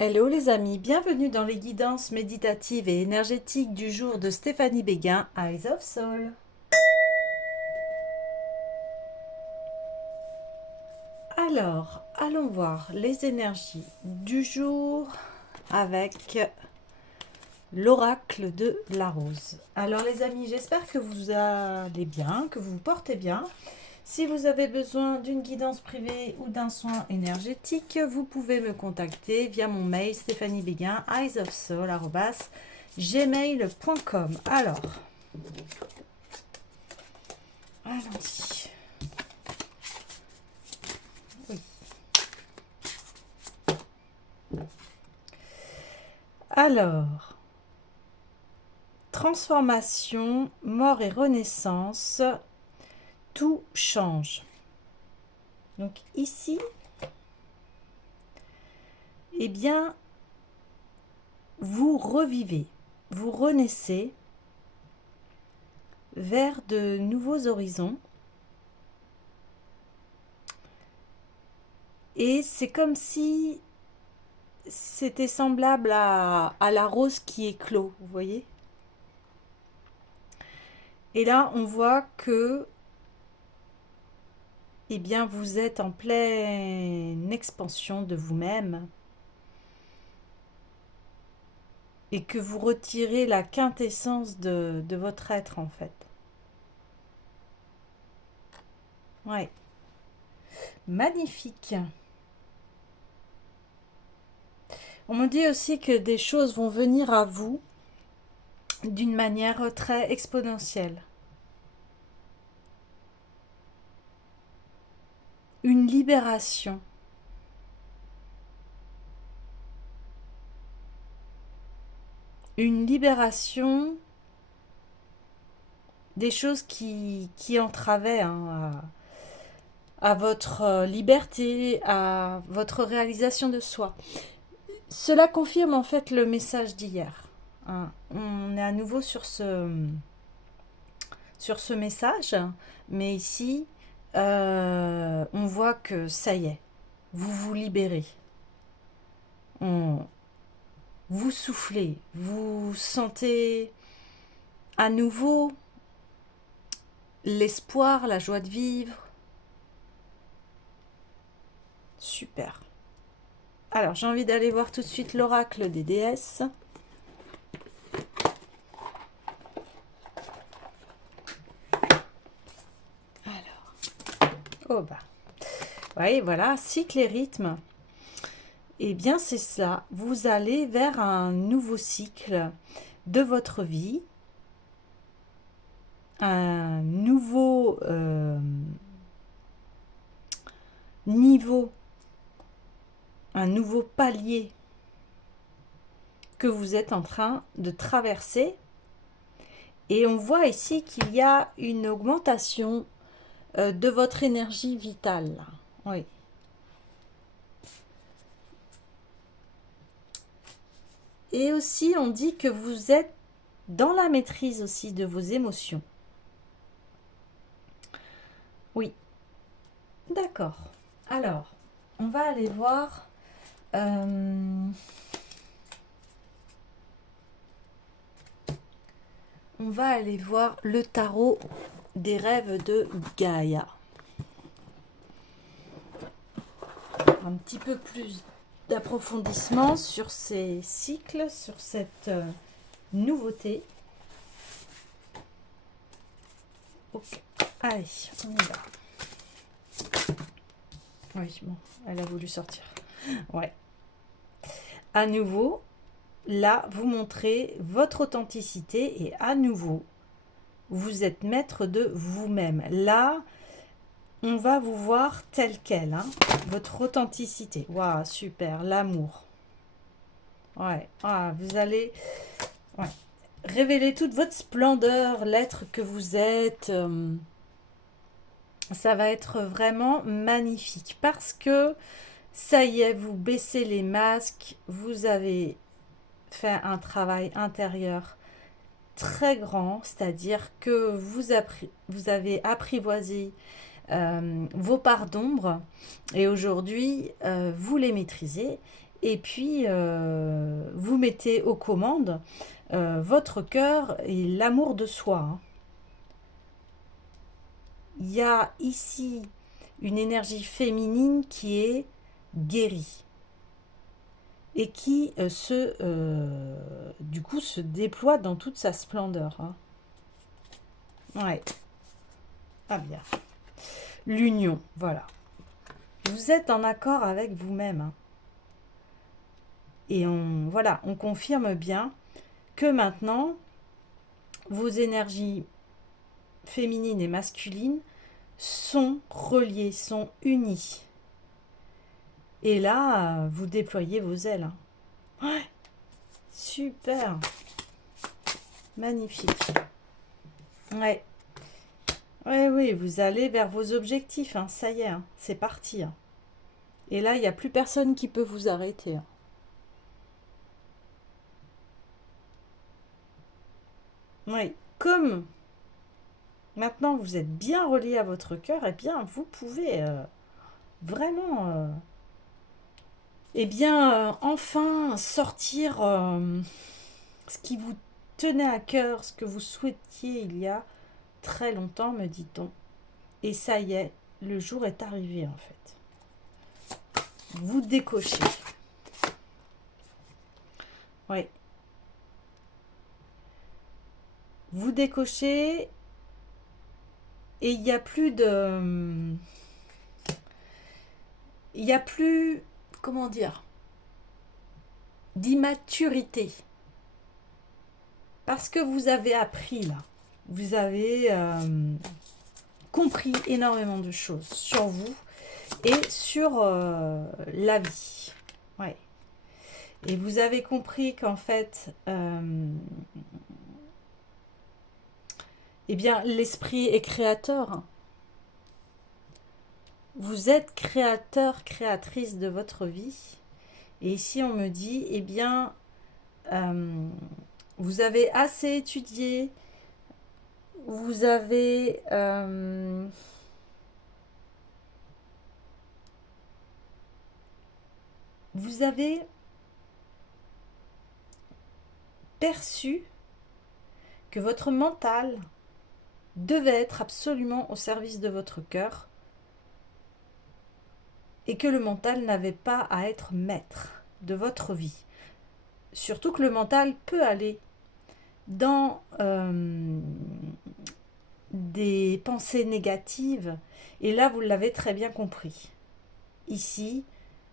Hello les amis, bienvenue dans les guidances méditatives et énergétiques du jour de Stéphanie Béguin, Eyes of Soul. Alors, allons voir les énergies du jour avec l'oracle de la rose. Alors les amis, j'espère que vous allez bien, que vous vous portez bien. Si vous avez besoin d'une guidance privée ou d'un soin énergétique, vous pouvez me contacter via mon mail stéphaniebéguin, eyesofsoul@gmail.com. Alors, allons-y. Oui. Alors, transformation, mort et renaissance, tout change. Donc ici, eh bien, vous revivez, vous renaissez vers de nouveaux horizons. Et c'est comme si c'était semblable à la rose qui éclot, vous voyez. Et là, on voit que, eh bien, vous êtes en pleine expansion de vous-même et que vous retirez la quintessence de votre être, en fait. Ouais. Magnifique. On me dit aussi que des choses vont venir à vous d'une manière très exponentielle. Une libération. Une libération des choses qui entravaient à votre liberté, à votre réalisation de soi. Cela confirme en fait le message d'hier. Hein. On est à nouveau sur ce message, mais ici, on voit que ça y est, vous vous libérez. Vous soufflez, vous sentez à nouveau l'espoir, la joie de vivre. Super. Alors, j'ai envie d'aller voir tout de suite l'oracle des déesses. Alors, oh bah, oui, voilà, cycle et rythme. Eh bien, c'est ça. Vous allez vers un nouveau cycle de votre vie, un nouveau niveau, un nouveau palier que vous êtes en train de traverser. Et on voit ici qu'il y a une augmentation de votre énergie vitale. Oui. Et aussi, on dit que vous êtes dans la maîtrise aussi de vos émotions. Oui. D'accord. Alors, on va aller voir... on va aller voir le tarot des rêves de Gaïa. Un petit peu plus d'approfondissement sur ces cycles, sur cette nouveauté. Ok, allez, on y va. Oui, bon, elle a voulu sortir. Ouais. À nouveau, là, vous montrez votre authenticité et à nouveau, vous êtes maître de vous-même. Là, on va vous voir tel quel, hein, votre authenticité. Waouh, super, l'amour. Ouais, ah, vous allez révéler toute votre splendeur, l'être que vous êtes. Ça va être vraiment magnifique parce que ça y est, vous baissez les masques, vous avez fait un travail intérieur très grand, c'est-à-dire que vous avez apprivoisé vos parts d'ombre et aujourd'hui vous les maîtrisez Et puis, vous mettez aux commandes votre cœur et l'amour de soi, hein. Il y a ici une énergie féminine qui est guérie et qui du coup se déploie dans toute sa splendeur, hein. Ouais, ah bien. L'union, voilà. Vous êtes en accord avec vous-même, hein. Et voilà, on confirme bien que maintenant, vos énergies féminines et masculines sont reliées, sont unies. Et là, vous déployez vos ailes, hein. Ouais, super, magnifique. Ouais, ouais, oui, vous allez vers vos objectifs, hein. Ça y est, hein, c'est parti, hein. Et là, il n'y a plus personne qui peut vous arrêter, hein. Oui, comme maintenant vous êtes bien relié à votre cœur, eh bien, vous pouvez vraiment, eh bien, enfin sortir ce qui vous tenait à cœur, ce que vous souhaitiez il y a très longtemps, me dit-on. Et ça y est, le jour est arrivé en fait. Vous décochez. Oui. Vous décochez et il n'y a plus de... Il n'y a plus, comment dire, d'immaturité. Parce que vous avez appris là. Vous avez compris énormément de choses sur vous et sur la vie. Ouais. Et vous avez compris qu'en fait, eh bien, l'esprit est créateur, hein. Vous êtes créateur, créatrice de votre vie. Et ici, on me dit, eh bien, vous avez assez étudié, vous avez... vous avez perçu que votre mental devait être absolument au service de votre cœur et que le mental n'avait pas à être maître de votre vie. Surtout que le mental peut aller dans des pensées négatives et là vous l'avez très bien compris. Ici,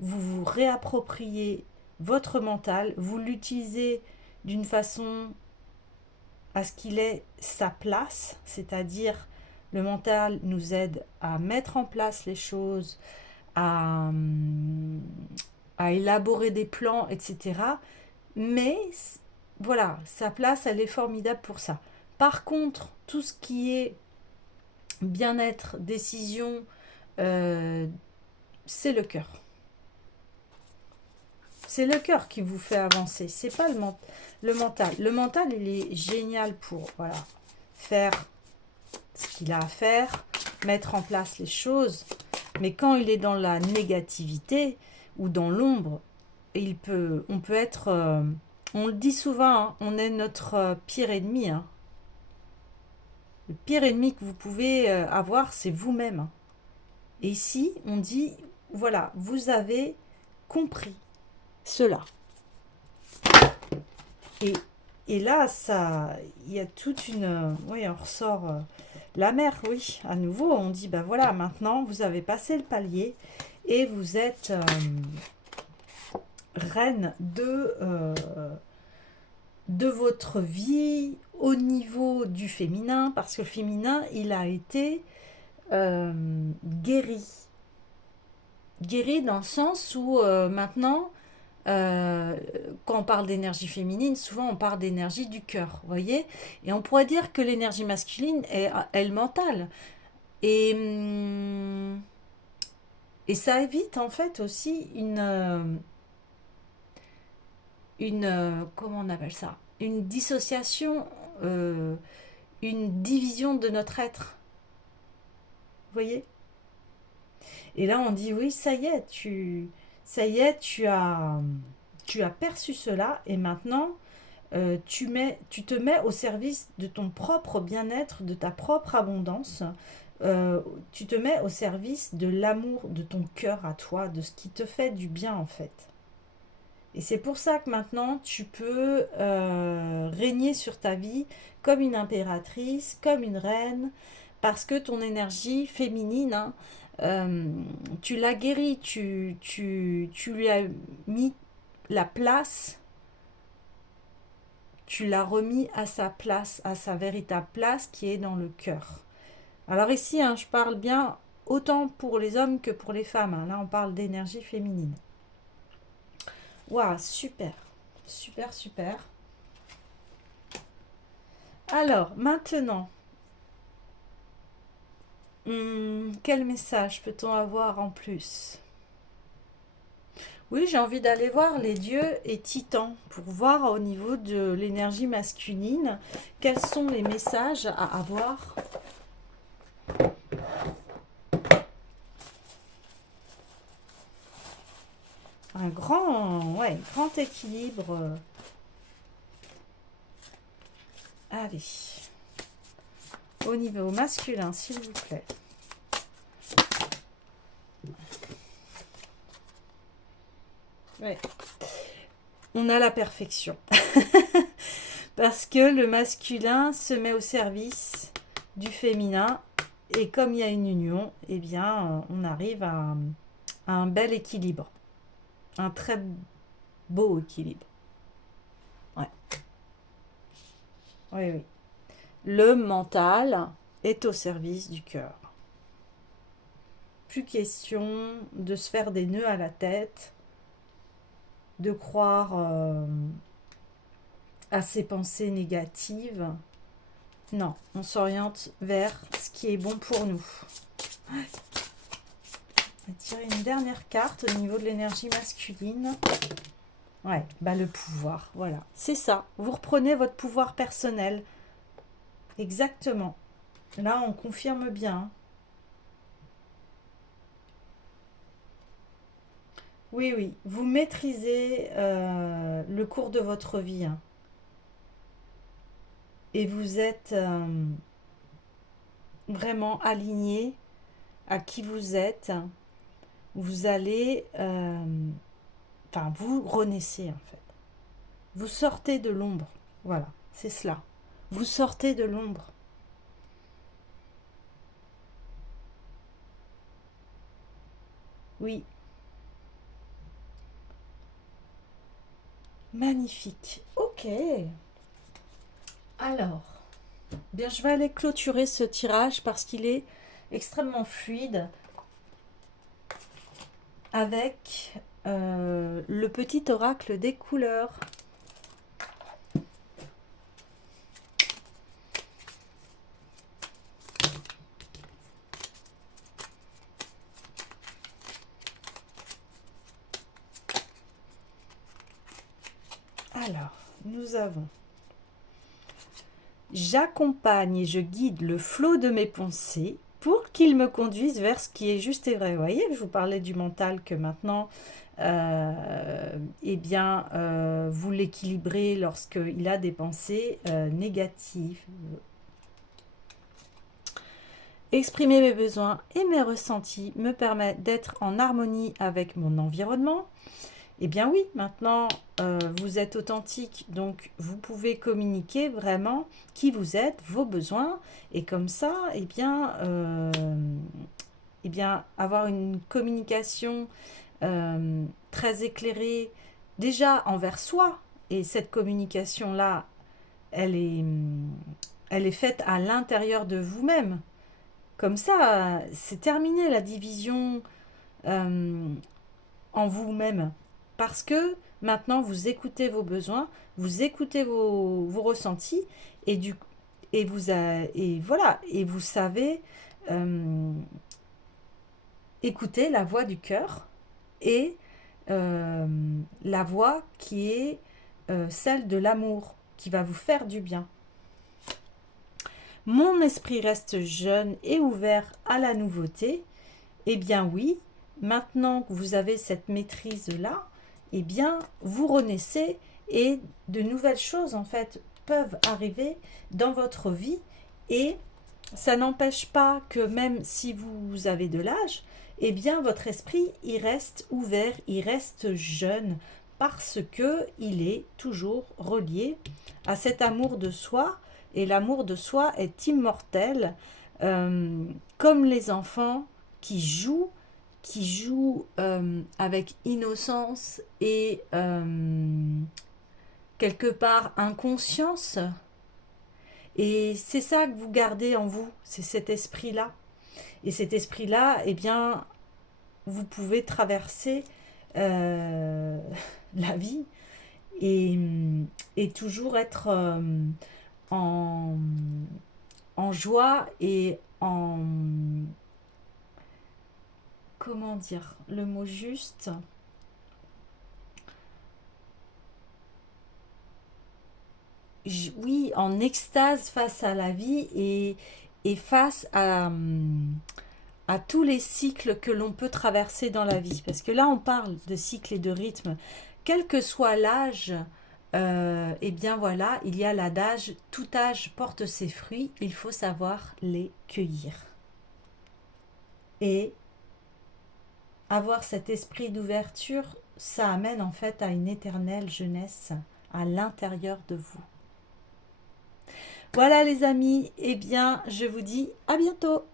vous vous réappropriez votre mental, vous l'utilisez d'une façon à ce qu'il ait sa place, c'est-à-dire le mental nous aide à mettre en place les choses, à, à élaborer des plans, etc. Mais voilà, sa place, elle est formidable pour ça. Par contre, tout ce qui est bien-être, décision, c'est le cœur. C'est le cœur qui vous fait avancer, c'est pas le mental. Le mental, il est génial pour voilà, faire ce qu'il a à faire, mettre en place les choses. Mais quand il est dans la négativité ou dans l'ombre, on peut être, on le dit souvent, hein, on est notre pire ennemi, hein. Le pire ennemi que vous pouvez avoir, c'est vous-même, hein. Et ici, on dit, voilà, vous avez compris cela. Et, et là, ça, il y a toute une... oui, on ressort la mer, oui, à nouveau. On dit, ben voilà, maintenant, vous avez passé le palier et vous êtes reine de votre vie au niveau du féminin, parce que le féminin, il a été guéri. Guéri dans le sens où maintenant, quand on parle d'énergie féminine, souvent on parle d'énergie du cœur, vous voyez. Et on pourrait dire que l'énergie masculine est elle mentale. Et, et ça évite en fait aussi comment on appelle ça? Une dissociation, une division de notre être. Vous voyez? Et là on dit oui, ça y est, Ça y est, tu as perçu cela et maintenant, tu te mets au service de ton propre bien-être, de ta propre abondance. Tu te mets au service de l'amour de ton cœur à toi, de ce qui te fait du bien en fait. Et c'est pour ça que maintenant, tu peux régner sur ta vie comme une impératrice, comme une reine, parce que ton énergie féminine, hein, tu l'as guérie, tu lui as mis la place, tu l'as remis à sa place, à sa véritable place qui est dans le cœur. Alors ici, hein, je parle bien autant pour les hommes que pour les femmes, hein. Là, on parle d'énergie féminine. Waouh, super, super, super. Alors, maintenant, quel message peut-on avoir en plus? Oui, j'ai envie d'aller voir les dieux et titans pour voir au niveau de l'énergie masculine quels sont les messages à avoir. Un grand équilibre. Allez, au niveau masculin, s'il vous plaît. Ouais. On a la perfection. Parce que le masculin se met au service du féminin. Et comme il y a une union, eh bien, on arrive à un bel équilibre. Un très beau équilibre. Ouais. Oui, oui. Le mental est au service du cœur. Plus question de se faire des nœuds à la tête, de croire à ses pensées négatives. Non, on s'oriente vers ce qui est bon pour nous. On va tirer une dernière carte au niveau de l'énergie masculine. Ouais, bah le pouvoir, voilà. C'est ça, vous reprenez votre pouvoir personnel. Exactement. Là, on confirme bien. Oui, oui, vous maîtrisez le cours de votre vie, hein. Et vous êtes vraiment aligné à qui vous êtes. Vous allez, enfin, vous renaissez en fait. Vous sortez de l'ombre. Voilà, c'est cela. Vous sortez de l'ombre. Oui, magnifique. Ok. Alors, bien, je vais aller clôturer ce tirage parce qu'il est extrêmement fluide avec le petit oracle des couleurs. Alors, nous avons: j'accompagne et je guide le flot de mes pensées pour qu'il me conduise vers ce qui est juste et vrai. Vous voyez, je vous parlais du mental que maintenant, eh bien, vous l'équilibrez lorsqu'il a des pensées négatives. Exprimer mes besoins et mes ressentis me permet d'être en harmonie avec mon environnement. Eh bien oui, maintenant, vous êtes authentique, donc vous pouvez communiquer vraiment qui vous êtes, vos besoins, et comme ça, eh bien avoir une communication très éclairée, déjà envers soi, et cette communication-là, elle est faite à l'intérieur de vous-même. Comme ça, c'est terminé la division euh, en vous-même. Parce que maintenant, vous écoutez vos besoins, vous écoutez vos ressentis, et, et voilà, et vous savez écouter la voix du cœur et euh, la voix qui est celle de l'amour, qui va vous faire du bien. Mon esprit reste jeune et ouvert à la nouveauté. Eh bien oui, maintenant que vous avez cette maîtrise-là, eh bien, vous renaissez et de nouvelles choses, en fait, peuvent arriver dans votre vie. Et ça n'empêche pas que même si vous avez de l'âge, eh bien, votre esprit, il reste ouvert, il reste jeune, parce que il est toujours relié à cet amour de soi. Et l'amour de soi est immortel, comme les enfants qui jouent avec innocence et quelque part inconscience. Et c'est ça que vous gardez en vous, c'est cet esprit-là. Et cet esprit-là, eh bien, vous pouvez traverser euh, la vie et, et toujours être en, en joie et en... Comment dire le mot juste? Oui, en extase face à la vie et face à tous les cycles que l'on peut traverser dans la vie. Parce que là, on parle de cycle et de rythme. Quel que soit l'âge, eh bien voilà, il y a l'adage, tout âge porte ses fruits, il faut savoir les cueillir. Et avoir cet esprit d'ouverture, ça amène en fait à une éternelle jeunesse à l'intérieur de vous. Voilà les amis, eh bien je vous dis à bientôt.